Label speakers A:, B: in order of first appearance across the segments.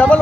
A: Double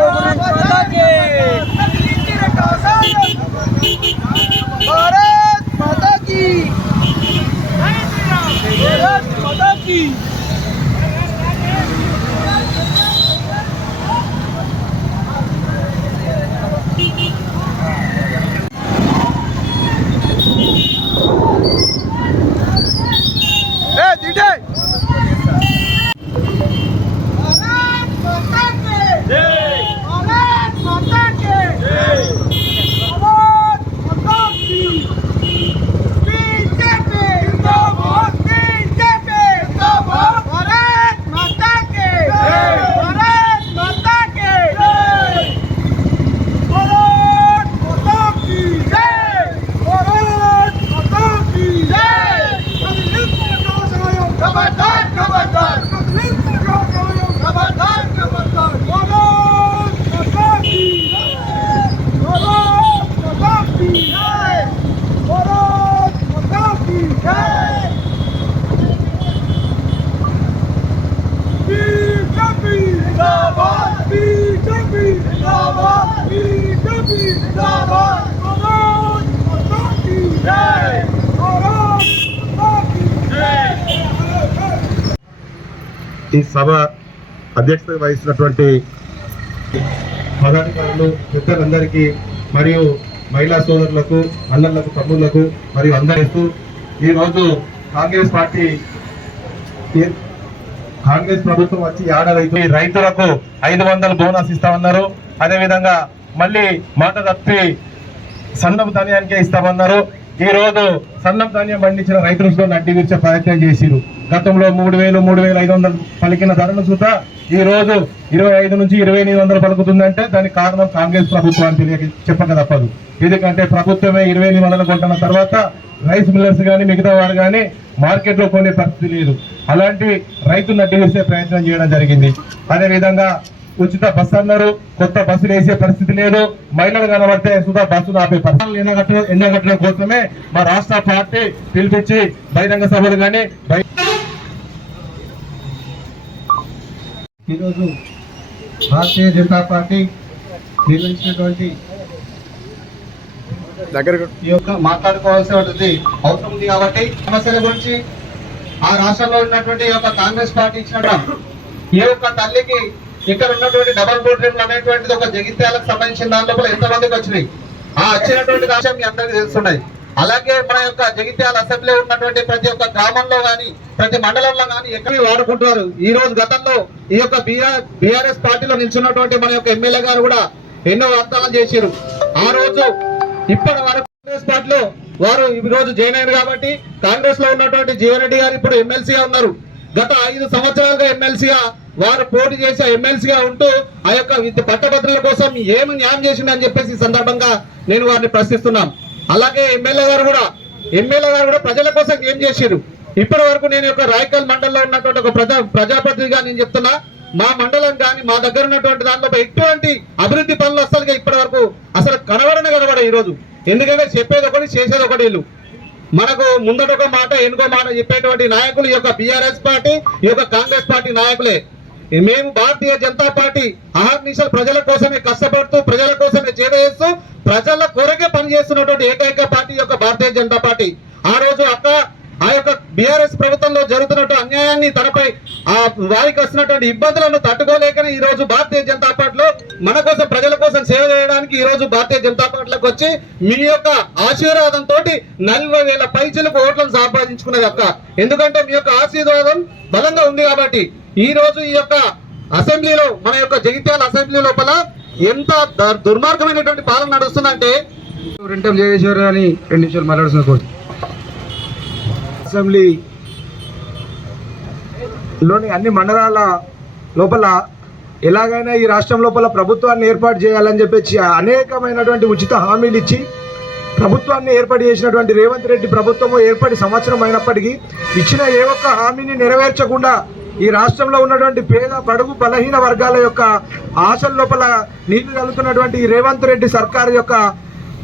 B: ఈ సభ అధ్యక్షత వహిస్తున్నటువంటి పదాధికారులు పెద్దలందరికీ మరియు మహిళా సోదరులకు అన్నలకు తమ్ముళ్ళకు మరియు అందరిస్తూ ఈరోజు కాంగ్రెస్ పార్టీ కాంగ్రెస్ ప్రభుత్వం వచ్చి ఏడాది రైతులకు ఐదు వందల బోనస్ ఇస్తామన్నారు. అదేవిధంగా మళ్ళీ మాట తప్పి సన్నపు ధాన్యానికే ఇస్తామన్నారు. ఈరోజు సన్నం ధాన్యం పండించిన రైతులతో నడ్డి విరిచే ప్రయత్నం చేసిరు గతంలో మూడు వేలు మూడు వేల ఐదు వందలు పలికిన ధరను చూసా ఈ రోజు ఇరవై ఐదు నుంచి ఇరవై ఎనిమిది వందలు పలుకుతుందంటే దానికి కారణం కాంగ్రెస్ ప్రభుత్వాన్ని తెలియ చెప్పక తప్పదు. ఎందుకంటే ప్రభుత్వమే ఇరవై ఎనిమిది వందలు కొంటున్న తర్వాత రైస్ మిల్లర్స్ కానీ మిగతా వారు కానీ మార్కెట్లో కొనే పరిస్థితి లేదు. అలాంటి రైతులు నడ్డి ప్రయత్నం చేయడం జరిగింది. అదేవిధంగా ఉచిత బస్సు అన్నారు. కొత్త బస్సులు వేసే పరిస్థితి లేదు. మహిళలు కనబడితే సుధా బస్సులు ఆపే పరిస్థితులు ఎండగట్టడం ఎండగట్టడం కోసమే మా రాష్ట్ర పార్టీ పిలిపించి బహిరంగ సభలు కానీ
C: ఈరోజు భారతీయ జనతా పార్టీ నిర్వహించినటువంటి
A: దగ్గర
C: ఈ యొక్క మాట్లాడుకోవాల్సినటువంటి అవసరం ఉంది కాబట్టి సమస్యల గురించి ఆ రాష్ట్రంలో ఉన్నటువంటి ఈ యొక్క కాంగ్రెస్ పార్టీ ఇచ్చినటువంటి ఈ యొక్క తల్లికి ఇక్కడ ఉన్నటువంటి డబల్ బెడ్రూమ్ అనేటువంటిది ఒక జగిత్యాలకు సంబంధించిన దాని లోపల ఎంతమందికి వచ్చినాయి? ఆ వచ్చినటువంటి అంశం మీ అందరికీ తెలుస్తున్నాయి. అలాగే మన యొక్క జగిత్యాల అసెంబ్లీ ఉన్నటువంటి ప్రతి ఒక్క గ్రామంలో కానీ ప్రతి మండలంలో కానీ ఎక్కడ వాడుకుంటున్నారు. ఈ రోజు గతంలో ఈ యొక్క బీఆర్ఎస్ పార్టీలో నిల్చున్నటువంటి మన యొక్క ఎమ్మెల్యే గారు కూడా ఎన్నో వాగ్దానాలు చేశారు ఆ రోజు ఇప్పటి వరకు కాంగ్రెస్ పార్టీలో వారు ఈ రోజు జాయిన్ అయ్యారు కాబట్టి కాంగ్రెస్లో ఉన్నటువంటి జీవన్ రెడ్డి గారు ఇప్పుడు ఎమ్మెల్సీగా ఉన్నారు. గత ఐదు సంవత్సరాలుగా ఎమ్మెల్సీగా వారు పోటీ చేసే ఎమ్మెల్సీగా ఉంటూ ఆ యొక్క విద్య పట్టభద్రుల కోసం ఏమి న్యాయం చేసిండని చెప్పేసి ఈ సందర్భంగా నేను వారిని ప్రశ్నిస్తున్నాను అలాగే ఎమ్మెల్యే గారు కూడా ఎమ్మెల్యే గారు కూడా ప్రజల కోసం ఏం చేశారు ఇప్పటి వరకు నేను యొక్క రాయకల్ మండలంలో ఉన్నటువంటి ఒక ప్రజా ప్రజాప్రతినిధిగా నేను చెప్తున్నా మా మండలం కానీ మా దగ్గర ఉన్నటువంటి దానిలో ఎటువంటి అభివృద్ధి పనులు అసలుగా ఇప్పటి వరకు అసలు కనబడని కనబడ ఈ రోజు ఎందుకంటే చెప్పేది ఒకటి చేసేది ఒకటి వీళ్ళు. మనకు ముందటొక మాట ఎనుకో మాట చెప్పేటువంటి నాయకులు ఈ యొక్క బీఆర్ఎస్ పార్టీ ఈ యొక్క కాంగ్రెస్ పార్టీ నాయకులే. మేము భారతీయ జనతా పార్టీ అహర్నిశలు ప్రజల కోసమే కష్టపడుతూ ప్రజల కోసమే చేస్తూ ప్రజల కొరకే పనిచేస్తున్నటువంటి ఏకైక పార్టీ యొక్క భారతీయ జనతా పార్టీ. ఆ రోజు అక్క ఆ యొక్క బీఆర్ఎస్ ప్రభుత్వంలో జరుగుతున్నట్టు అన్యాయాన్ని తనపై ఆ వారికి వస్తున్నటువంటి ఇబ్బందులను తట్టుకోలేకనే ఈ రోజు భారతీయ జనతా పార్టీలో మన కోసం ప్రజల కోసం సేవ చేయడానికి ఈ రోజు భారతీయ జనతా పార్టీలోకి వచ్చి మీ యొక్క ఆశీర్వాదంతో నలభై వేల పైచలకు ఓట్లను సంపాదించుకున్నది అక్క. ఎందుకంటే మీ యొక్క ఆశీర్వాదం బలంగా ఉంది కాబట్టి ఈ రోజు ఈ యొక్క అసెంబ్లీలో మన యొక్క జగిత్యాల అసెంబ్లీ లోపల ఎంత దుర్మార్గమైనటువంటి పాలన నడుస్తుందంటే
D: రెంటం జగేశ్వర్ అని రెండు నిమిషాలు మాట్లాడుతున్న అసెంబ్లీ లోని అన్ని మండలాల లోపల ఎలాగైనా ఈ రాష్ట్రం లోపల ప్రభుత్వాన్ని ఏర్పాటు చేయాలని చెప్పేసి అనేకమైనటువంటి ఉచిత హామీలు ఇచ్చి ప్రభుత్వాన్ని ఏర్పాటు చేసినటువంటి రేవంత్ రెడ్డి ప్రభుత్వము ఏర్పడి సంవత్సరం అయినప్పటికీ ఇచ్చిన ఏ ఒక్క హామీని నెరవేర్చకుండా ఈ రాష్ట్రంలో ఉన్నటువంటి పేద బడుగు బలహీన వర్గాల యొక్క ఆశల లోపల నీళ్ళు కలుగుతున్నటువంటి రేవంత్ రెడ్డి సర్కారు యొక్క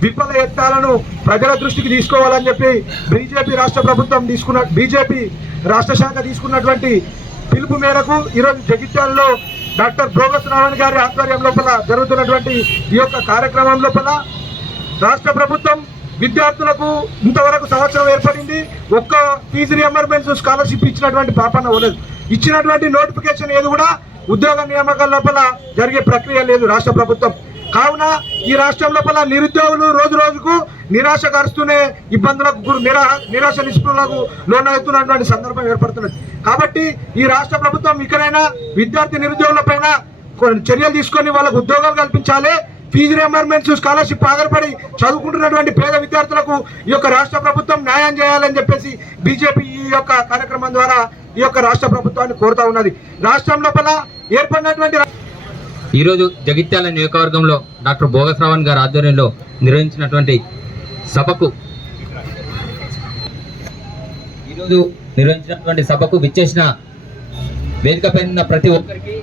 D: విఫల యత్నాలను ప్రజల దృష్టికి తీసుకోవాలని చెప్పి బీజేపీ రాష్ట్ర ప్రభుత్వం తీసుకున్న బీజేపీ రాష్ట్ర శాఖ తీసుకున్నటువంటి పిలుపు మేరకు ఈరోజు జగిత్యాలలో డాక్టర్ భోగస్ నారాయణ గారి ఆధ్వర్యం లోపల జరుగుతున్నటువంటి ఈ యొక్క కార్యక్రమం లోపల రాష్ట్ర ప్రభుత్వం విద్యార్థులకు ఇంతవరకు సంవత్సరం ఏర్పడింది. ఒక్క ఫీజు రియంబర్మెంట్స్ స్కాలర్షిప్ ఇచ్చినటువంటి పాపన అవ్వలేదు ఇచ్చినటువంటి నోటిఫికేషన్ ఏది కూడా ఉద్యోగ నియామకాల లోపల జరిగే ప్రక్రియ లేదు రాష్ట్ర ప్రభుత్వం. కావున ఈ రాష్ట్రం లోపల నిరుద్యోగులు రోజు రోజుకు నిరాశ కరుస్తూనే ఇబ్బందులకు నిరా నిరాశ నిస్పృహలకు లోనవుతున్నటువంటి సందర్భం ఏర్పడుతున్నది. కాబట్టి ఈ రాష్ట్ర ప్రభుత్వం ఇకనైనా విద్యార్థి నిరుద్యోగులపైన కొన్ని చర్యలు తీసుకొని వాళ్ళకు ఉద్యోగాలు కల్పించాలి. ఫీజు రియంబర్మెంట్స్ స్కాలర్షిప్ ఆధారపడి చదువుకుంటున్నటువంటి పేద విద్యార్థులకు ఈ యొక్క రాష్ట్ర ప్రభుత్వం న్యాయం చేయాలని చెప్పేసి బీజేపీ ఈ యొక్క కార్యక్రమం ద్వారా ఈ యొక్క రాష్ట్ర ప్రభుత్వాన్ని కోరుతా ఉన్నది. రాష్ట్రం లోపల ఏర్పడినటువంటి
E: ఈరోజు జగిత్యాల నియోజకవర్గంలో డాక్టర్ భోగశ్రావణ్ గారి ఆధ్వర్యంలో నిర్వహించినటువంటి సభకు ఈరోజు నిర్వహించినటువంటి సభకు విచ్చేసిన వేదికపై ఉన్న ప్రతి ఒక్కరికి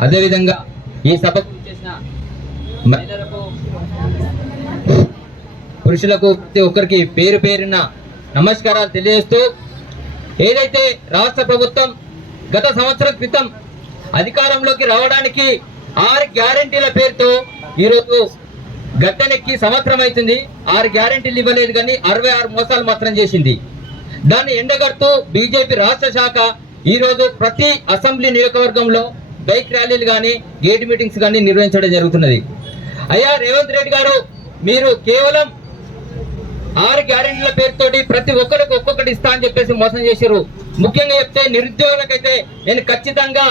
E: అదేవిధంగా ఈ సభకు విచ్చేసిన మహిళలకు పురుషులకు ప్రతి ఒక్కరికి పేరు పేరున నమస్కారాలు తెలియజేస్తూ ఏదైతే రాష్ట్ర ప్రభుత్వం గత సంవత్సరం క్రితం అధికారంలోకి రావడానికి ఆరు గ్యారంటీల పేరుతో ఈరోజు గట్టెనెక్కి సంవత్సరం అవుతుంది. ఆరు గ్యారంటీలు ఇవ్వలేదు కానీ అరవై ఆరు మోసాలు మాత్రం చేసింది. దాన్ని ఎండగడుతూ బీజేపీ రాష్ట్ర శాఖ ఈరోజు ప్రతి అసెంబ్లీ నియోజకవర్గంలో బైక్ ర్యాలీలు కానీ గేట్ మీటింగ్స్ కానీ నిర్వహించడం జరుగుతున్నది. అయ్యా రేవంత్ రెడ్డి గారు మీరు కేవలం ఆరు గ్యారెంటీల పేరుతోటి ప్రతి ఒక్కరికి ఒక్కొక్కటి ఇస్తా అని చెప్పేసి మోసం చేశారు. ముఖ్యంగా చెప్తే నిరుద్యోగులకైతే నేను ఖచ్చితంగా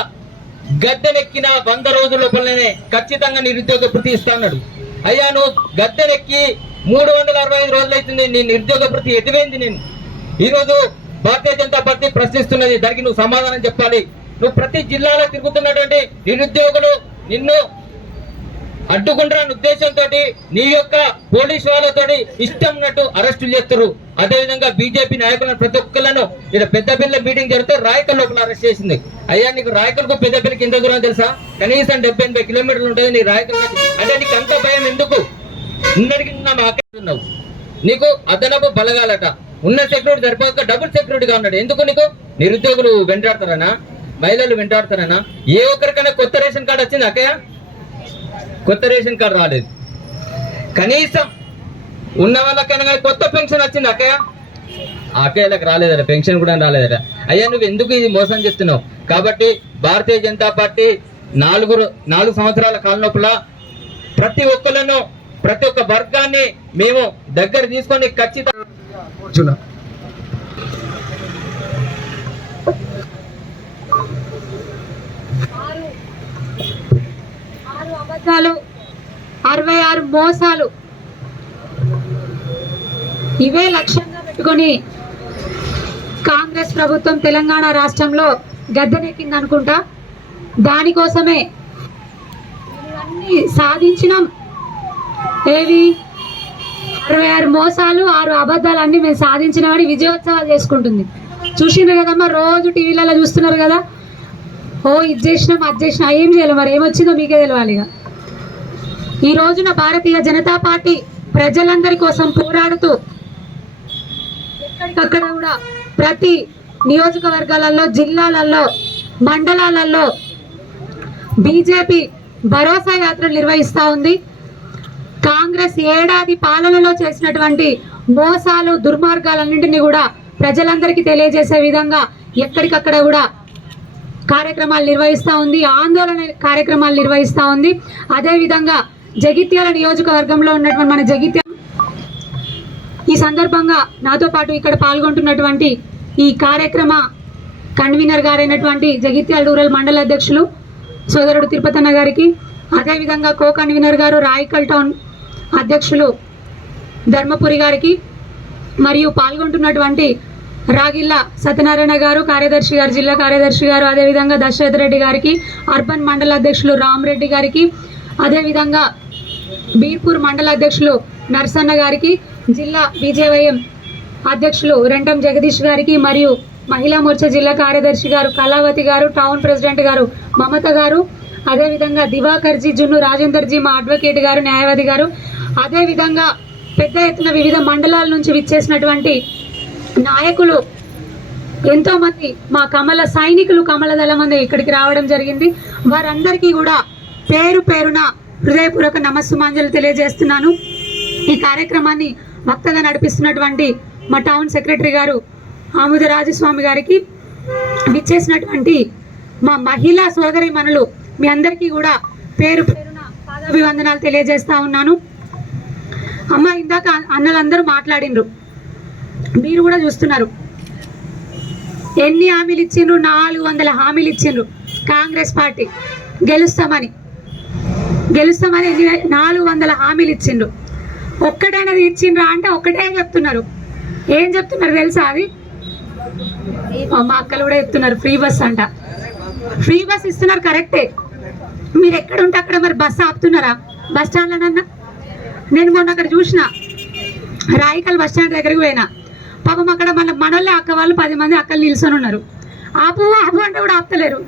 E: గద్దెనెక్కిన వంద రోజుల లోపలనే ఖచ్చితంగా నిరుద్యోగ భృతి ఇస్తాడు అయ్యా నువ్వు గద్దెనెక్కి మూడు వందల అరవై ఐదు రోజులు అవుతుంది నీ నిరుద్యోగ భృతి ఎటువైంది నేను? ఈరోజు భారతీయ జనతా పార్టీ ప్రశ్నిస్తున్నది దానికి నువ్వు సమాధానం చెప్పాలి. నువ్వు ప్రతి జిల్లాలో తిరుగుతున్నటువంటి నిరుద్యోగులు నిన్ను అడ్డుకుంటున్న ఉద్దేశంతో నీ యొక్క పోలీసు వాళ్ళతోటి ఇష్టం ఉన్నట్టు అరెస్టులు చేస్తారు. అదేవిధంగా బీజేపీ నాయకులను ప్రతి ఒక్కళ్ళను ఇక్కడ పెద్దపల్లి మీటింగ్ జరిగితే రాయకల్ లోపల అరెస్ట్ చేసింది. అయ్యా నీకు రాయకల్కు పెద్దపల్లికి ఎంత దూరం తెలుసా? కనీసం డెబ్బై ఎనభై కిలోమీటర్లు ఉంటుంది నీ రాయకల్ అంటే నీకు అంత భయం ఎందుకు? ఉన్నడికి నా ఉన్నావు. నీకు అదనపు బలగాలట. ఉన్న సెక్యూరిటీ సరిపోక డబుల్ సెక్యూరిటీగా ఉన్నాడు. ఎందుకు నీకు? నిరుద్యోగులు వెంటాడతారనా? మహిళలు వెంటాడతారనా? ఏ ఒక్కరికైనా కొత్త రేషన్ కార్డు వచ్చింది అక్కయ్య? కొత్త రేషన్ కార్డు రాలేదు. కనీసం ఉన్న వాళ్ళకైనా కానీ కొత్త పెన్షన్ వచ్చింది అక్కయ్య? అక్కయ్యలకు రాలేదట పెన్షన్ కూడా రాలేదట. అయ్యా నువ్వు ఎందుకు ఇది మోసం చేస్తున్నావు? కాబట్టి భారతీయ జనతా పార్టీ నాలుగు నాలుగు సంవత్సరాల కాలం లోపల ప్రతి ఒక్కళ్ళను ప్రతి ఒక్క వర్గాన్ని మేము దగ్గర తీసుకొని ఖచ్చితంగా
F: అబద్ధాలు అరవై ఆరు మోసాలు. ఇవే లక్ష్యంగా పెట్టుకొని కాంగ్రెస్ ప్రభుత్వం తెలంగాణ రాష్ట్రంలో గద్దెనెక్కింది అనుకుంటా? దానికోసమే ఇవన్నీ సాధించినాం. ఏవి? అరవై ఆరు మోసాలు ఆరు అబద్ధాలు అన్ని మేము సాధించినామని విజయోత్సవాలు చేసుకుంటుంది. చూసిండ్రు కదమ్మా రోజు టీవీలలో చూస్తున్నారు కదా? ఓ ఇది చేసినాం అది చేసినా ఏం చేయాలి మరి? ఏమొచ్చిందో మీకే తెలవాలి ఇక. ఈ రోజున భారతీయ జనతా పార్టీ ప్రజలందరి కోసం పోరాడుతూ ఎక్కడికక్కడ కూడా ప్రతి నియోజకవర్గాలలో జిల్లాలలో మండలాలలో బీజేపీ భరోసా యాత్రలు నిర్వహిస్తూ ఉంది. కాంగ్రెస్ ఏడాది పాలనలో చేసినటువంటి మోసాలు దుర్మార్గాలన్నింటినీ కూడా ప్రజలందరికీ తెలియజేసే విధంగా ఎక్కడికక్కడ కూడా కార్యక్రమాలు నిర్వహిస్తూ ఉంది ఆందోళన కార్యక్రమాలు నిర్వహిస్తూ ఉంది. అదేవిధంగా జగిత్యాల నియోజకవర్గంలో ఉన్నటువంటి మన జగిత్యాల ఈ సందర్భంగా నాతో పాటు ఇక్కడ పాల్గొంటున్నటువంటి ఈ కార్యక్రమ కన్వీనర్ గారైనటువంటి జగిత్యాల రూరల్ మండల అధ్యక్షులు సోదరుడు తిరుపతన్న గారికి అదేవిధంగా కో కన్వీనర్ గారు రాయకల్ టౌన్ అధ్యక్షులు ధర్మపురి గారికి మరియు పాల్గొంటున్నటువంటి రాగిల్ల సత్యనారాయణ గారు కార్యదర్శి గారు జిల్లా కార్యదర్శి గారు అదేవిధంగా దశరథ రెడ్డి గారికి అర్బన్ మండల అధ్యక్షులు రామరెడ్డి గారికి అదేవిధంగా బీర్పూర్ మండల అధ్యక్షులు నర్సన్న గారికి జిల్లా బీజేవైఎం అధ్యక్షులు రెంటం జగదీష్ గారికి మరియు మహిళా మోర్చా జిల్లా కార్యదర్శి గారు కళావతి గారు టౌన్ ప్రెసిడెంట్ గారు మమత గారు అదేవిధంగా దివాకర్జీ జున్ను రాజేందర్ జీ మా అడ్వకేట్ గారు న్యాయవాది గారు. అదేవిధంగా పెద్ద ఎత్తున వివిధ మండలాల నుంచి విచ్చేసినటువంటి నాయకులు ఎంతోమంది మా కమల సైనికులు కమల దళం మంది ఇక్కడికి రావడం జరిగింది. వారందరికీ కూడా పేరు పేరున హృదయపూర్వక నమస్సుమాంజలు తెలియజేస్తున్నాను. ఈ కార్యక్రమాన్ని వక్తగా నడిపిస్తున్నటువంటి మా టౌన్ సెక్రటరీ గారు ఆముద రాజస్వామి గారికి విచ్చేసినటువంటి మా మహిళా సోదరి మనులు మీ అందరికీ కూడా పేరు పేరున పాదాభివందనాలు తెలియజేస్తా ఉన్నాను. అమ్మ ఇందాక అన్నలందరూ మాట్లాడిండ్రు మీరు కూడా చూస్తున్నారు. ఎన్ని హామీలు ఇచ్చిండ్రు? నాలుగు వందల హామీలు ఇచ్చిండ్రు కాంగ్రెస్ పార్టీ. గెలుస్తామని. గెలుస్తామని ఎన్ని? నాలుగు వందల హామీలు ఇచ్చిండ్రు. ఒక్కటైనా తీర్చిండ్రా అంటే ఒక్కటే చెప్తున్నారు. ఏం చెప్తున్నారు తెలుసా అది మా అక్కలు కూడా చెప్తున్నారు ఫ్రీ బస్ అంట. ఫ్రీ బస్ ఇస్తున్నారు కరెక్టే. మీరు ఎక్కడ ఉంటే అక్కడ మరి బస్ ఆపుతున్నారా? బస్ స్టాండ్లోనన్నా నేను మొన్న అక్కడ చూసిన రాయికల్ బస్ స్టాండ్ దగ్గరికి పోయినా. పాపం అక్కడ మన మనోళ్ళే అక్క వాళ్ళు పది మంది అక్కలు నిల్చొని ఉన్నారు. ఆపు ఆపు అంటే కూడా ఆపుతలేరు.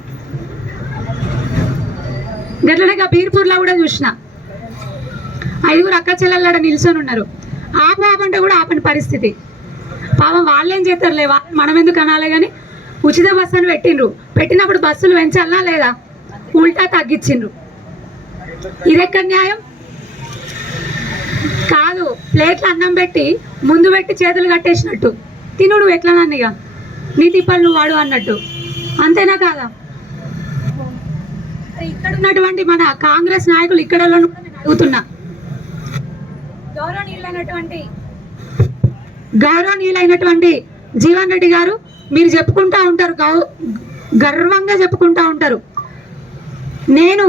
F: గట్లనే బీర్పూర్లో కూడా చూసిన. ఐదుగురు అక్క చెల్లెళ్ళ నిల్చొని ఉన్నారు. ఆపు ఆపు అంటే కూడా ఆపని పరిస్థితి. పాపం వాళ్ళేం చేస్తారులే? వాళ్ళు మనం ఎందుకు అనాలే కానీ ఉచిత బస్సు అని పెట్టిండ్రు. పెట్టినప్పుడు బస్సులు పెంచాలనా లేదా? ఉల్టా తగ్గించిండ్రు. ఇదెక్కడ న్యాయం? కాదు ప్లేట్లు అన్నం పెట్టి ముందు పెట్టి చేతులు కట్టేసినట్టు. తినుడు ఎట్లా నీ తిప్పలు నువ్వు వాడు అన్నట్టు. అంతేనా కాదా? ఇక్కడ ఉన్నటువంటి మన కాంగ్రెస్ నాయకులు ఇక్కడ అడుగుతున్నా. గౌరవనీయులైనటువంటి గౌరవనీయులైనటువంటి జీవన్ రెడ్డి గారు మీరు చెప్పుకుంటా ఉంటారు గౌ గర్వంగా చెప్పుకుంటా ఉంటారు. నేను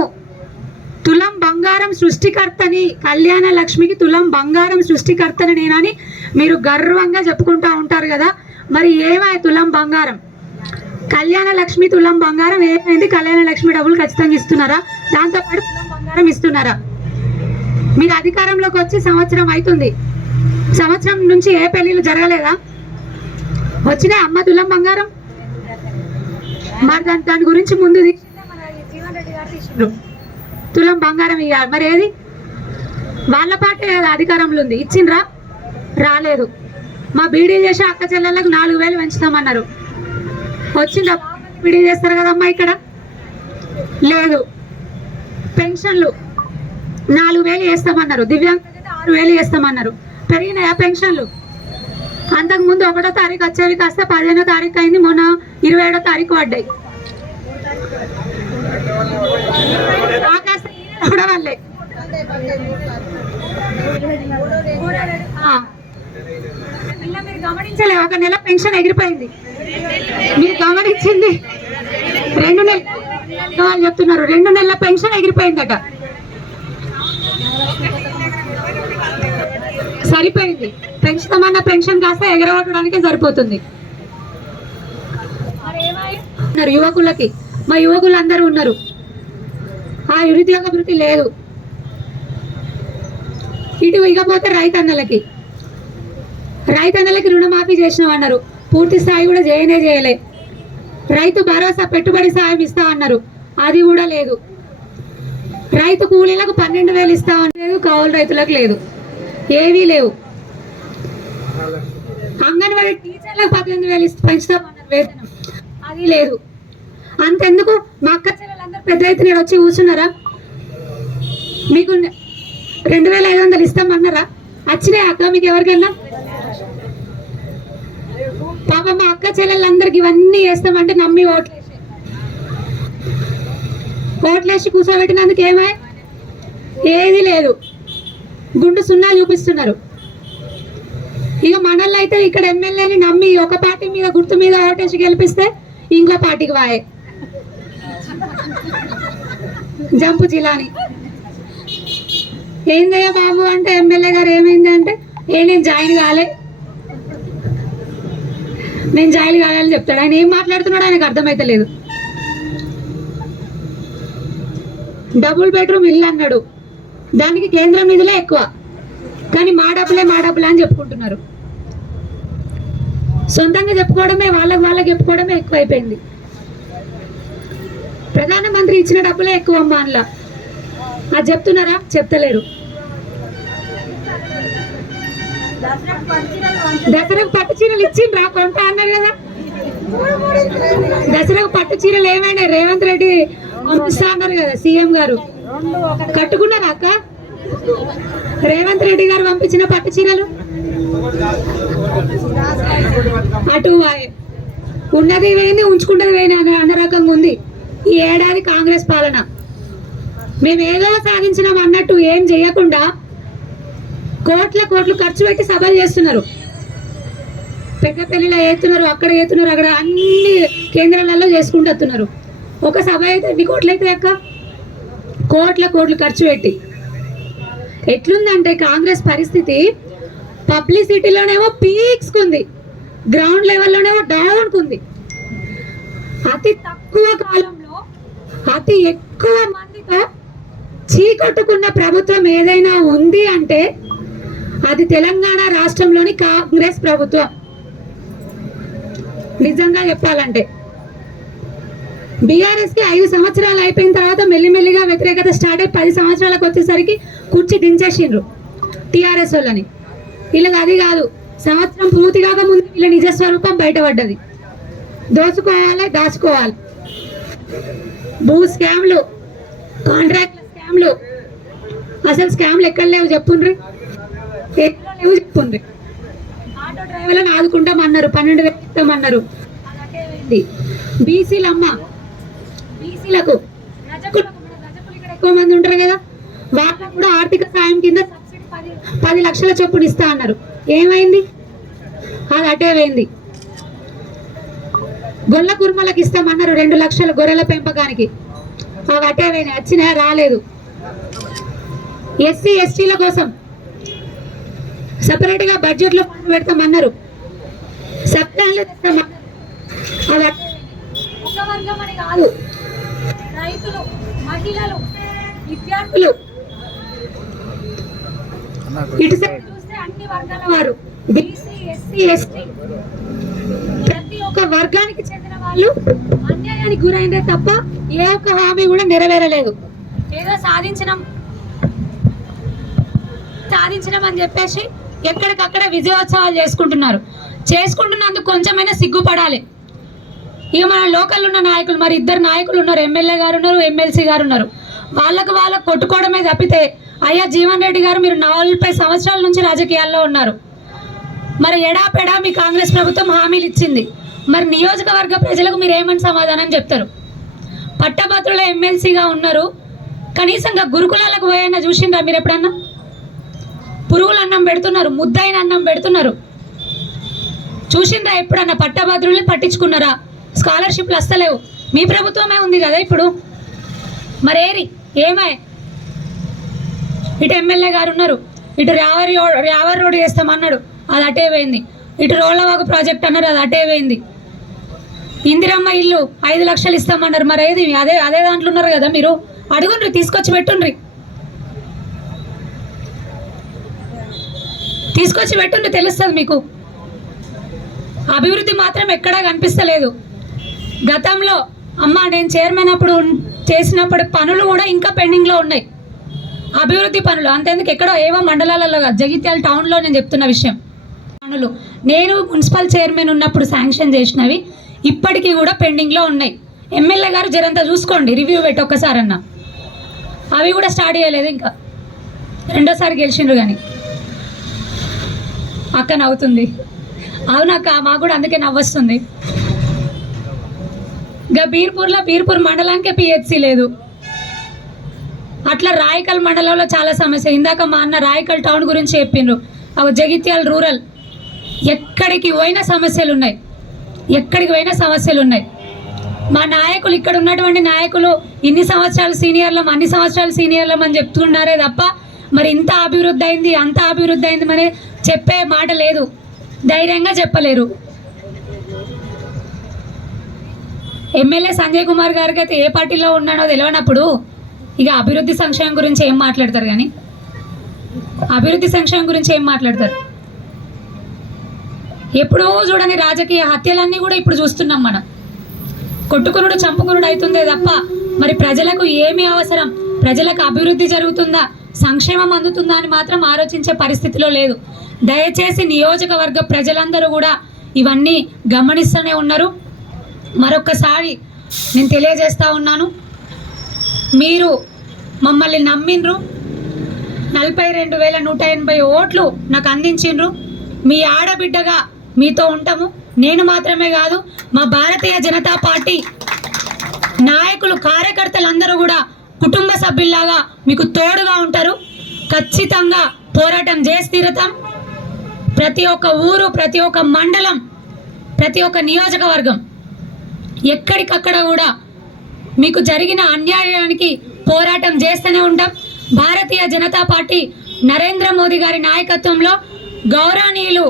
F: తులం బంగారం సృష్టికర్తని కళ్యాణ లక్ష్మికి తులం బంగారం సృష్టికర్తని నేనని మీరు గర్వంగా చెప్పుకుంటా ఉంటారు కదా. మరి ఏమాయ తులం బంగారం? కళ్యాణ లక్ష్మి తులం బంగారం ఏమైంది? కళ్యాణ లక్ష్మి డబ్బులు ఖచ్చితంగా ఇస్తున్నారా? దాంతోపాటు తులం బంగారం ఇస్తున్నారా? మీరు అధికారంలోకి వచ్చి సంవత్సరం అవుతుంది సంవత్సరం నుంచి ఏ పెళ్ళిళ్ళు జరగలేదా? వచ్చినాయి అమ్మ తులం బంగారం? మరి దాని దాని గురించి ముందు తులం బంగారం ఇవ్వాలి మరి ఏది? వాళ్ళ పాటే కదా అధికారంలో ఉంది. ఇచ్చిండ్రా? రాలేదు. మా బీడీ చేసే అక్క చెల్లెళ్ళకు నాలుగు వేలు పెంచుతామన్నారు. వచ్చిందా? బీడీ చేస్తారు కదమ్మా ఇక్కడ? లేదు. పెన్షన్లు. నాలుగు వేలు వేస్తామన్నారు. దివ్యాంగులకైతే ఆరు వేలు వేస్తామన్నారు. పెరిగినాయా పెన్షన్లు? అంతకుముందు ఒకటో తారీఖు వచ్చేవి కాస్త పదిహేనో తారీఖు అయింది మొన్న ఇరవై ఏడో తారీఖు పడ్డాయి. కూడా వాళ్ళే మీరు గమనించలే ఒక నెల పెన్షన్ ఎగిరిపోయింది. మీరు గమనించింది? రెండు నెలలు వాళ్ళు చెప్తున్నారు రెండు నెలల పెన్షన్ ఎగిరిపోయిందట. సరిపోయింది. పెంచుతామన్న పెన్షన్ కాస్త ఎగరగొట్టడానికి సరిపోతుంది. యువకులకి. మా యువకులు అందరూ ఉన్నారు. ఆ నిరుద్యోగ వృత్తి లేదు. ఇటు ఇకపోతే రైతన్నలకి. రైతన్నలకి రుణమాఫీ చేసినాం అన్నారు. పూర్తి స్థాయి కూడా చేయనే చేయలే రైతు భరోసా పెట్టుబడి సాయం ఇస్తామన్నారు అది కూడా లేదు. రైతు కూలీలకు పన్నెండు వేలు ఇస్తా లేదు కౌలు రైతులకు లేదు. ఏవీ లేవు. అంగన్వాడీ టీచర్లకు పద్దెనిమిది వేలు ఇస్తా పెంచుతామన్నారు వేతనం. అది లేదు. అంతెందుకు? మా అక్క చెల్లెలందరూ పెద్ద ఎత్తున వచ్చి కూర్చున్నారా? మీకు రెండు వేల ఐదు వందలు ఇస్తామన్నారా? వచ్చినాయి అక్క మీకు ఎవరికన్నా? పాప మా అక్క చెల్లెలందరికి ఇవన్నీ చేస్తామంటే నమ్మి ఓట్లు ఓట్లేసి కూర్చోబెట్టినందుకు ఏమై? ఏది లేదు. గుండు సున్నా చూపిస్తున్నారు. ఇక మనల్ని అయితే ఇక్కడ ఎమ్మెల్యేని నమ్మి ఒక పార్టీ మీద గుర్తు మీద ఓటేసి గెలిపిస్తే ఇంకో పార్టీకి వాయే. జంపు జిలాని. ఏందయ్యా బాబు అంటే ఎమ్మెల్యే గారు ఏమైంది అంటే ఏ నేను జాయిన్ కాలే. నేను జాయిన్ కాలని చెప్తాడు. ఆయన ఏం మాట్లాడుతున్నాడో ఆయనకు అర్థమైతలేదు. డబుల్ బెడ్రూమ్ ఇల్లు అన్నాడు. దానికి కేంద్రం నిధులే ఎక్కువ. కానీ మా డబ్బులే మా డబ్బులే అని చెప్పుకుంటున్నారు. సొంతంగా చెప్పుకోవడమే వాళ్ళకి వాళ్ళకి చెప్పుకోవడమే ఎక్కువ అయిపోయింది ప్రధానమంత్రి ఇచ్చిన డబ్బులే ఎక్కువ అమ్మా అందులో అది చెప్తున్నారా? చెప్తలేరు. దసరాకు పట్టు చీరలు ఇచ్చిండ్రా? కొంత అన్నారు కదా. దసరాకు పట్టు చీరలు ఏమైనా రేవంత్ రెడ్డి పంపిస్తా అన్నారు కదా సీఎం గారు? కట్టుకున్నారా అక్క? రేవంత్ రెడ్డి గారు పంపించిన పట్టు చీరలు? అటు. ఉన్నది వేయింది ఉంచుకున్నది వేయింది అన్న అన్న రకంగా ఉంది. ఈ ఏడాది కాంగ్రెస్ పాలన. మేము ఏదో సాధించినాం అన్నట్టు ఏం చేయకుండా కోట్ల కోట్లు ఖర్చు పెట్టి సభలు చేస్తున్నారు. పెద్ద పెళ్ళిలో ఏతున్నారు అక్కడ ఏతున్నారు అక్కడ అన్ని కేంద్రాలలో చేసుకుంటూ వస్తున్నారు. ఒక సభ అయితే ఎన్ని కోట్లు అయితే అక్క? కోట్ల కోట్లు ఖర్చు పెట్టి. ఎట్లుందంటే కాంగ్రెస్ పరిస్థితి పబ్లిసిటీలోనేమో పీక్స్కి ఉంది గ్రౌండ్ లెవెల్లోనేమో డౌన్ ఉంది అతి తక్కువ కాలంలో అతి ఎక్కువ మందితో చీకొట్టుకున్న ప్రభుత్వం ఏదైనా ఉంది అంటే అది తెలంగాణ రాష్ట్రంలోని కాంగ్రెస్ ప్రభుత్వం. నిజంగా చెప్పాలంటే. బీఆర్ఎస్కి ఐదు సంవత్సరాలు అయిపోయిన తర్వాత మెల్లిమెల్లిగా వ్యతిరేకత స్టార్ట్ అయి పది సంవత్సరాలకు వచ్చేసరికి కుర్చీ దించేసిండ్రు టీఆర్ఎస్ వాళ్ళని. వీళ్ళకి అది కాదు సంవత్సరం పూర్తి కాక ముందు వీళ్ళ నిజ స్వరూపం బయటపడ్డది. దోచుకోవాలి దాచుకోవాలి. భూ స్కామ్లు కాంట్రాక్ట్ స్కామ్లు. అసలు స్కామ్లు ఎక్కడ లేవు చెప్పుండ్రి? ఎక్కడ లేవు చెప్పుండ్రి? ఆటో డ్రైవర్లను ఆదుకుంటామన్నారు పన్నెండు వేలు ఇస్తామన్నారు. బీసీలమ్మ ఎస్సీలకు ఎక్కువ మంది ఉంటారు కదా? వాళ్ళకు కూడా ఆర్థిక సాయం కింద పది పది లక్షల చొప్పున ఇస్తా అన్నారు. ఏమైంది? అది అటే పోయింది. గొల్ల కుర్మలకు ఇస్తామన్నారు రెండు లక్షల గొర్రెల పెంపకానికి. అవి అటే పోయినాయి. వచ్చినా రాలేదు. ఎస్సీ ఎస్టీల కోసం సపరేట్గా బడ్జెట్లో ఫండ్ పెడతామన్నారు. సప్లాన్లు తెస్తామన్నారు. అవి అటే కాదు. రైతులు మహిళలు విద్యార్థులు ఇటు సైడ్ చూస్తే అన్ని వర్గాల వారు బీసీ ఎస్సీ ఎస్టీ ప్రతి ఒక్క వర్గానికి చెందిన వాళ్ళు అన్యాయానికి గురైందే తప్ప ఏ ఒక్క హామీ కూడా నెరవేరలేదు. ఏదో సాధించినాం సాధించినాం అని చెప్పేసి ఎక్కడికక్కడ విజయోత్సవాలు చేసుకుంటున్నారు. చేసుకుంటున్నందుకు కొంచెమైనా సిగ్గుపడాలి. ఇక మన లోకల్ ఉన్న నాయకులు మరి ఇద్దరు నాయకులు ఉన్నారు. ఎమ్మెల్యే గారు ఉన్నారు ఎమ్మెల్సీ గారు ఉన్నారు. వాళ్ళకు వాళ్ళకు కొట్టుకోవడమే తప్పితే అయ్యా జీవన్ రెడ్డి గారు మీరు నలభై సంవత్సరాల నుంచి రాజకీయాల్లో ఉన్నారు. మరి ఎడాపెడా మీ కాంగ్రెస్ ప్రభుత్వం హామీలు ఇచ్చింది. మరి నియోజకవర్గ ప్రజలకు మీరు ఏమని సమాధానం చెప్తారు? పట్టభద్రుల ఎమ్మెల్సీగా ఉన్నారు. కనీసంగా గురుకులాలకు పోయన్నా చూసిండ్రా మీరు ఎప్పుడన్నా? పురుగులు అన్నం పెడుతున్నారు ముద్దైన అన్నం పెడుతున్నారు. చూసిండ్రా ఎప్పుడన్నా పట్టభద్రుల్ని పట్టించుకున్నారా? స్కాలర్షిప్లు వస్తలేవు మీ ప్రభుత్వమే ఉంది కదా ఇప్పుడు. మరేరి ఏమై? ఇటు ఎమ్మెల్యే గారు ఉన్నారు. ఇటు రావర్ రావర్ రోడ్ చేస్తామన్నాడు అది అటే పోయింది. ఇటు రోళ్ళవాగు ప్రాజెక్ట్ అన్నారు అది అటే పోయింది. ఇందిరమ్మ ఇల్లు ఐదు లక్షలు ఇస్తామన్నారు. మరి ఏది? అదే అదే దాంట్లో ఉన్నారు కదా మీరు. అడుగుండ్రి తీసుకొచ్చి పెట్టుండ్రి. తీసుకొచ్చి పెట్టుండ్రి తెలుస్తుంది మీకు. అభివృద్ధి మాత్రం ఎక్కడా కనిపిస్తలేదు. గతంలో అమ్మ నేను చైర్మన్ అప్పుడు చేసినప్పుడు పనులు కూడా ఇంకా పెండింగ్లో ఉన్నాయి. అభివృద్ధి పనులు అంతేందుకు ఎక్కడో ఏవో మండలాలలో కాదు, జగిత్యాల టౌన్లో నేను చెప్తున్న విషయం. పనులు. నేను మున్సిపల్ చైర్మన్ ఉన్నప్పుడు శాంక్షన్ చేసినవి ఇప్పటికీ కూడా పెండింగ్లో ఉన్నాయి. ఎమ్మెల్యే గారు జరంతా చూసుకోండి రివ్యూ పెట్టి ఒక్కసారన్నా. అవి కూడా స్టార్ట్ చేయలేదు ఇంకా. రెండోసారి గెలిచిండ్రు కానీ అక్క నవ్వుతుంది అవునక్క మాకు కూడా అందుకే నవ్వొస్తుంది. ఇంకా బీర్పూర్లో బీర్పూర్ మండలానికే పిహెచ్సి లేదు. అట్లా రాయకల్ మండలంలో చాలా సమస్య. ఇందాక మా అన్న రాయకల్ టౌన్ గురించి చెప్పిండ్రు. అవి జగిత్యాల రూరల్. ఎక్కడికి పోయిన సమస్యలు ఉన్నాయి ఎక్కడికి పోయిన సమస్యలు ఉన్నాయి మా నాయకులు ఇక్కడ ఉన్నటువంటి నాయకులు ఇన్ని సంవత్సరాలు సీనియర్లం అన్ని సంవత్సరాలు సీనియర్లం అని చెప్తున్నారే తప్ప మరి ఇంత అభివృద్ధి అయింది అంత అభివృద్ధి అయింది మరి చెప్పే మాట లేదు. ధైర్యంగా చెప్పలేరు. ఎమ్మెల్యే సంజయ్ కుమార్ గారికి అయితే ఏ పార్టీలో ఉన్నానో తెలియనప్పుడు ఇక అభివృద్ధి సంక్షేమం గురించి ఏం మాట్లాడతారు కానీ? అభివృద్ధి సంక్షేమం గురించి ఏం మాట్లాడతారు? ఎప్పుడూ చూడని రాజకీయ హత్యలన్నీ కూడా ఇప్పుడు చూస్తున్నాం మనం. కొట్టుకునుడు చంపుకునుడు అవుతుందే తప్ప మరి ప్రజలకు ఏమి అవసరం? ప్రజలకు అభివృద్ధి జరుగుతుందా? సంక్షేమం అందుతుందా అని మాత్రం ఆలోచించే పరిస్థితిలో లేదు. దయచేసి నియోజకవర్గ ప్రజలందరూ కూడా ఇవన్నీ గమనిస్తూనే ఉన్నారు. మరొకసారి నేను తెలియజేస్తా ఉన్నాను. మీరు మమ్మల్ని నమ్మిండ్రు. నలభై రెండు వేల నూట ఎనభై ఓట్లు నాకు అందించిండ్రు. మీ ఆడబిడ్డగా మీతో ఉంటాము. నేను మాత్రమే కాదు మా భారతీయ జనతా పార్టీ నాయకులు కార్యకర్తలందరూ కూడా కుటుంబ సభ్యుల్లాగా మీకు తోడుగా ఉంటారు. ఖచ్చితంగా పోరాటం చేసి తీరుతాం. ప్రతి ఒక్క ఊరు ప్రతి ఒక్క మండలం ప్రతి ఒక్క నియోజకవర్గం ఎక్కడికక్కడ కూడా మీకు జరిగిన అన్యాయానికి పోరాటం చేస్తూనే ఉంటాం. భారతీయ జనతా పార్టీ నరేంద్ర మోదీ గారి నాయకత్వంలో గౌరవనీయులు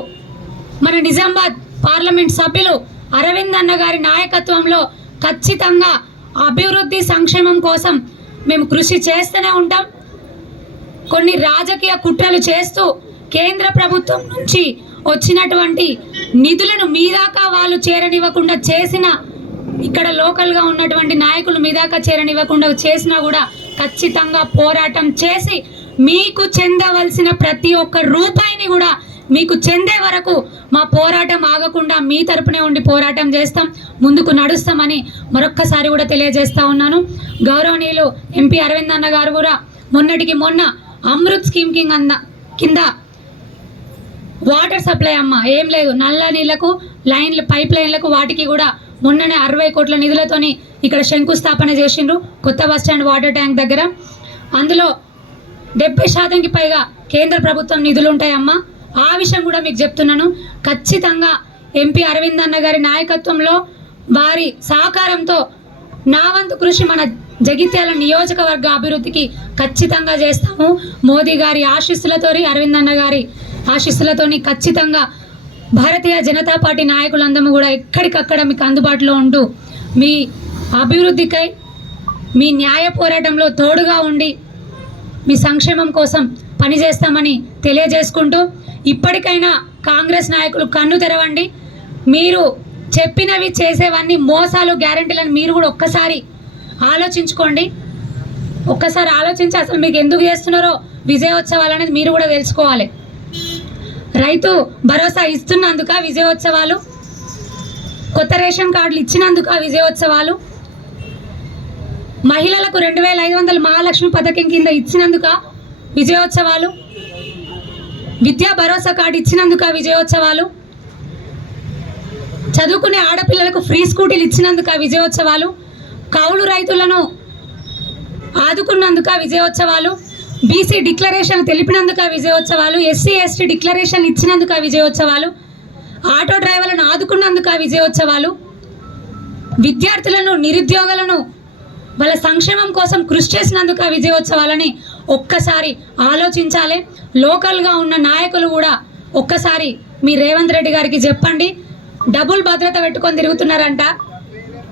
F: మన నిజామాబాద్ పార్లమెంట్ సభ్యులు అరవింద్ అన్న గారి నాయకత్వంలో ఖచ్చితంగా అభివృద్ధి సంక్షేమం కోసం మేము కృషి చేస్తూనే ఉంటాం. కొన్ని రాజకీయ కుట్రలు చేస్తూ కేంద్ర ప్రభుత్వం నుంచి వచ్చినటువంటి నిధులను మీదాకా వాళ్ళు చేరనివ్వకుండా చేసిన ఇక్కడ లోకల్గా ఉన్నటువంటి నాయకులు మీ దాకా చేరనివ్వకుండా చేసినా కూడా ఖచ్చితంగా పోరాటం చేసి మీకు చెందవలసిన ప్రతి ఒక్క రూపాయిని కూడా మీకు చెందే వరకు మా పోరాటం ఆగకుండా మీ తరపునే ఉండి పోరాటం చేస్తాం ముందుకు నడుస్తామని మరొక్కసారి కూడా తెలియజేస్తా ఉన్నాను. గౌరవనీయులు ఎంపీ అరవింద్ అన్న గారు కూడా మొన్నటికి మొన్న అమృత్ స్కీమ్ కింగ్ అంద కింద వాటర్ సప్లై అమ్మ ఏం లేదు నల్ల నీళ్ళకు లైన్లు పైప్ లైన్లకు వాటికి కూడా మొన్ననే అరవై కోట్ల నిధులతోని ఇక్కడ శంకుస్థాపన చేసిండ్రు కొత్త బస్ స్టాండ్ వాటర్ ట్యాంక్ దగ్గర. అందులో డెబ్బై శాతంకి పైగా కేంద్ర ప్రభుత్వం నిధులు ఉంటాయమ్మా ఆ విషయం కూడా మీకు చెప్తున్నాను. ఖచ్చితంగా ఎంపీ అరవింద్ అన్న గారి నాయకత్వంలో వారి సహకారంతో నా వంతు కృషి మన జగిత్యాల నియోజకవర్గ అభివృద్ధికి ఖచ్చితంగా చేస్తాము. మోదీ గారి ఆశీస్సులతో అరవింద్ అన్న గారి ఆశీస్సులతోని ఖచ్చితంగా భారతీయ జనతా పార్టీ నాయకులందరూ కూడా ఎక్కడికక్కడ మీకు అందుబాటులో ఉంటూ మీ అభివృద్ధికై మీ న్యాయ పోరాటంలో తోడుగా ఉండి మీ సంక్షేమం కోసం పనిచేస్తామని తెలియజేసుకుంటూ ఇప్పటికైనా కాంగ్రెస్ నాయకులు కన్ను తెరవండి. మీరు చెప్పినవి చేసేవన్నీ మోసాలు గ్యారంటీలను మీరు కూడా ఒక్కసారి ఆలోచించుకోండి. ఒక్కసారి ఆలోచించి అసలు మీకు ఎందుకు చేస్తున్నారో విజయోత్సవాలు అనేది మీరు కూడా తెలుసుకోవాలి. రైతు భరోసా ఇస్తున్నందుక విజయోత్సవాలు. కొత్త రేషన్ కార్డులు ఇచ్చినందుక విజయోత్సవాలు. మహిళలకు రెండు వేల ఐదు వందల మహాలక్ష్మి పథకం కింద ఇచ్చినందుక విజయోత్సవాలు. విద్యా భరోసా కార్డు ఇచ్చినందుక విజయోత్సవాలు. చదువుకునే ఆడపిల్లలకు ఫ్రీ స్కూటీలు ఇచ్చినందుక విజయోత్సవాలు. కౌలు రైతులను ఆదుకున్నందుక విజయోత్సవాలు. బీసీ డిక్లరేషన్ తెలిపినందుకు ఆ విజయోత్సవాలు ఎస్సీ ఎస్టీ డిక్లరేషన్ ఇచ్చినందుకు ఆ విజయోత్సవాలు ఆటో డ్రైవర్లను ఆదుకున్నందుకు ఆ విజయోత్సవాలు విద్యార్థులను నిరుద్యోగులను వాళ్ళ సంక్షేమం కోసం కృషి చేసినందుకు ఆ విజయోత్సవాలని ఒక్కసారి ఆలోచించాలి. లోకల్గా ఉన్న నాయకులు కూడా ఒక్కసారి మీ రేవంత్ రెడ్డి గారికి చెప్పండి. డబుల్ భద్రత పెట్టుకొని తిరుగుతున్నారంట.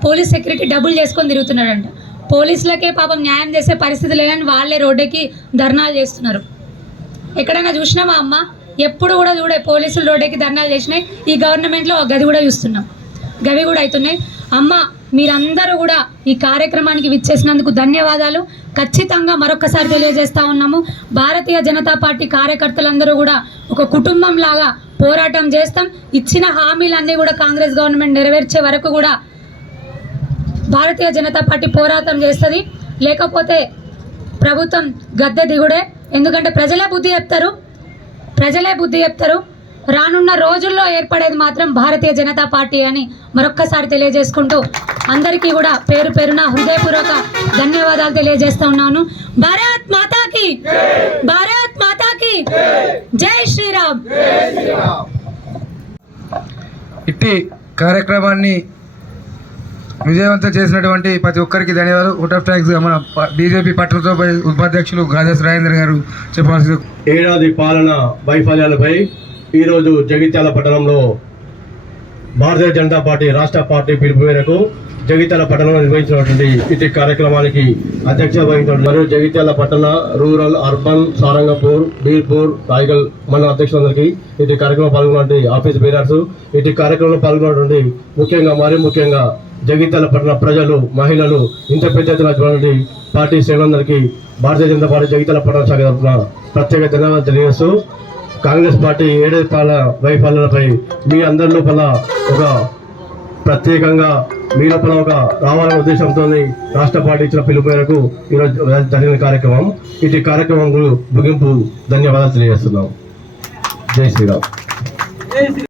F: పోలీస్ సెక్యూరిటీ డబుల్ చేసుకొని తిరుగుతున్నారంట. పోలీసులకే పాపం న్యాయం చేసే పరిస్థితి లేదని వాళ్ళే రోడ్డుకి ధర్నాలు చేస్తున్నారు. ఎక్కడైనా చూసినామా అమ్మ? ఎప్పుడు కూడా చూడే పోలీసులు రోడ్డుకి ధర్నాలు చేసినాయి. ఈ గవర్నమెంట్లో గది కూడా చూస్తున్నాం. గవి కూడా అవుతున్నాయి అమ్మ మీరందరూ కూడా ఈ కార్యక్రమానికి విచ్చేసినందుకు ధన్యవాదాలు. ఖచ్చితంగా మరొకసారి తెలియజేస్తా ఉన్నాము. భారతీయ జనతా పార్టీ కార్యకర్తలందరూ కూడా ఒక కుటుంబం లాగా పోరాటం చేస్తాం. ఇచ్చిన హామీలన్నీ కూడా కాంగ్రెస్ గవర్నమెంట్ నెరవేర్చే వరకు కూడా భారతీయ జనతా పార్టీ పోరాటం చేస్తుంది. లేకపోతే ప్రభుత్వం గద్దె దిగుడే. ఎందుకంటే ప్రజలే బుద్ధి చెప్తారు. ప్రజలే బుద్ధి చెప్తారు. రానున్న రోజుల్లో ఏర్పడేది మాత్రం భారతీయ జనతా పార్టీ అని మరొక్కసారి తెలియజేసుకుంటూ అందరికీ కూడా పేరు పేరున హృదయపూర్వక ధన్యవాదాలు తెలియజేస్తా ఉన్నాను. భారత్ మాతాకి! భారత్ మాతాకి! జై శ్రీరామ్!
D: ఇట్టి కార్యక్రమాన్ని విజయవంతం చేసినటువంటి ప్రతి ఒక్కరికి ధన్యవాదాలు. అవుట్ ఆఫ్ థ్యాంక్స్ మన బీజేపీ పట్టణతో ఉపాధ్యక్షులు గాదస్ రాజేంద్ర గారు చెప్పాల్సి
G: ఏడాది పాలన వైఫల్యాలపై ఈరోజు జగిత్యాల పట్టణంలో భారతీయ జనతా పార్టీ రాష్ట్ర పార్టీ పిలుపు మేరకు జగిత్యాల పట్టణంలో నిర్వహించినటువంటి ఇటు కార్యక్రమానికి అధ్యక్షత వహించినటువంటి మరియు జగిత్యాల పట్టణ రూరల్ అర్బన్ సారంగపూర్ బీర్పూర్ రాయగల్ మండల అధ్యక్షులందరికీ ఇటు కార్యక్రమం పాల్గొన్నటువంటి ఆఫీస్ బీరార్స్ ఇటు కార్యక్రమంలో పాల్గొన్నటువంటి ముఖ్యంగా మరీ ముఖ్యంగా జగిత్యాల పట్టణ ప్రజలు మహిళలు ఇంత పెద్ద ఎత్తున పార్టీ శ్రేణులందరికీ భారతీయ జనతా పార్టీ జగిత్యాల పట్టణ శాఖ తరఫున ప్రత్యేక ధన్యవాదాలు తెలియజేస్తూ కాంగ్రెస్ పార్టీ ఏడేది పాల వైఫల్యాలపై మీ అందరి లోపల ఒక ప్రత్యేకంగా మీ లోపల ఒక రావాలనే ఉద్దేశంతో రాష్ట్ర పార్టీ ఇచ్చిన పిలుపు మేరకు ఈరోజు జరిగిన కార్యక్రమం. ఇటు కార్యక్రమం ముగింపు ధన్యవాదాలు తెలియజేస్తున్నాం. జై శ్రీరామ్.